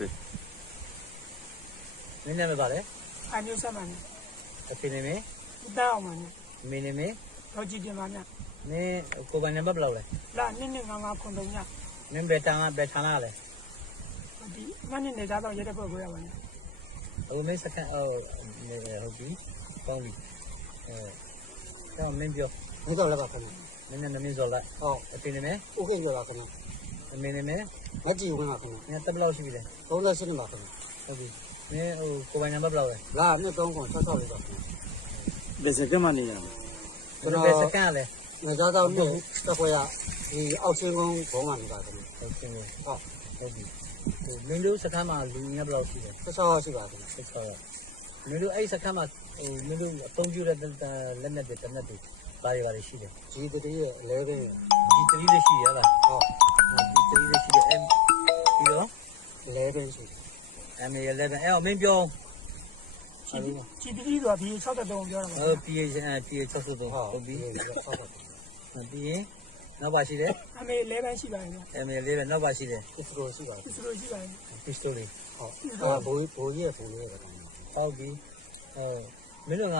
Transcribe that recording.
Okay. မင်းနာမည်ပါလေ အမျိုးဆက်ပါနဲ့ အဖေနေမင်း တောင်းအောင်ပါနဲ့ မင်းနေမင်း တော့ကြည့်ပြပါနဲ့ မင်းကိုယ်ပိုင်နံပါတ်ဘယ်လောက်လဲ လာ255ခွန်တုံည မင်းဘယ်တန်းကဘယ်ဌာနလဲ ဒီမနေ့နေသားတော့ရတဲ့ဘက်ကိုရပါနဲ့ အခုမင်းစကန်ဟုတ်ပြီကောင်းပြီတော့မင်းပြော 你到来吧，可能。 မင်းနာမည်ဆိုလိုက် 哦， အဖေနေမင်း 我跟你吧，可能。 အမေနေမင်း 我几问吧，可能。 မင်းတက်ဘယ်လောက်ရှိပြီလဲ 都在心里吧，可能。 ဟုတ်ပြီမင်းကိုယ်ပိုင်နံပါတ်ဘယ်လောက်လဲ 那那当工少少的吧，可能。 ဘယ်စကမှနေရလဲ ဘယ်စကန်လဲ 那家到你这回呀，你澳新工工嘛，你吧，可能。 ဟုတ်ကဲ့ 哦， ဟုတ်ပြီမင်းတို့စကန်မှာလူငယ်ဘယ်လောက်ရှိလဲ 这少是吧，可能。 ဆက်ဆောမင်းတို့အဲ့စကန်မှာမင်းတို့အသုံးပြုတဲ့လက်နက်တွေတနက်တွေဘာတွေရှိလဲ 几个的也来的， ဒီတလေးလေးရှိရလား 哦， ဒီတလေးလေးရှိတယ်ပြီးတော့ 来的是。 MA11 အဲ့တော့မင်းပြော ကြည့်ပြီးတော့ဒီ63ပြောတာပါ PA63 ဟုတ်ပြီပြီးရင်နောက်ပါရှိတယ် အမေ11ရှိပါတယ် MA11 နောက်ပါရှိတယ် 这是个是吧？ ဒီလိုရှိပါတယ် pistol လေး 哦，啊，不也，可能。 ဟုတ်ပြီမင်းတို့က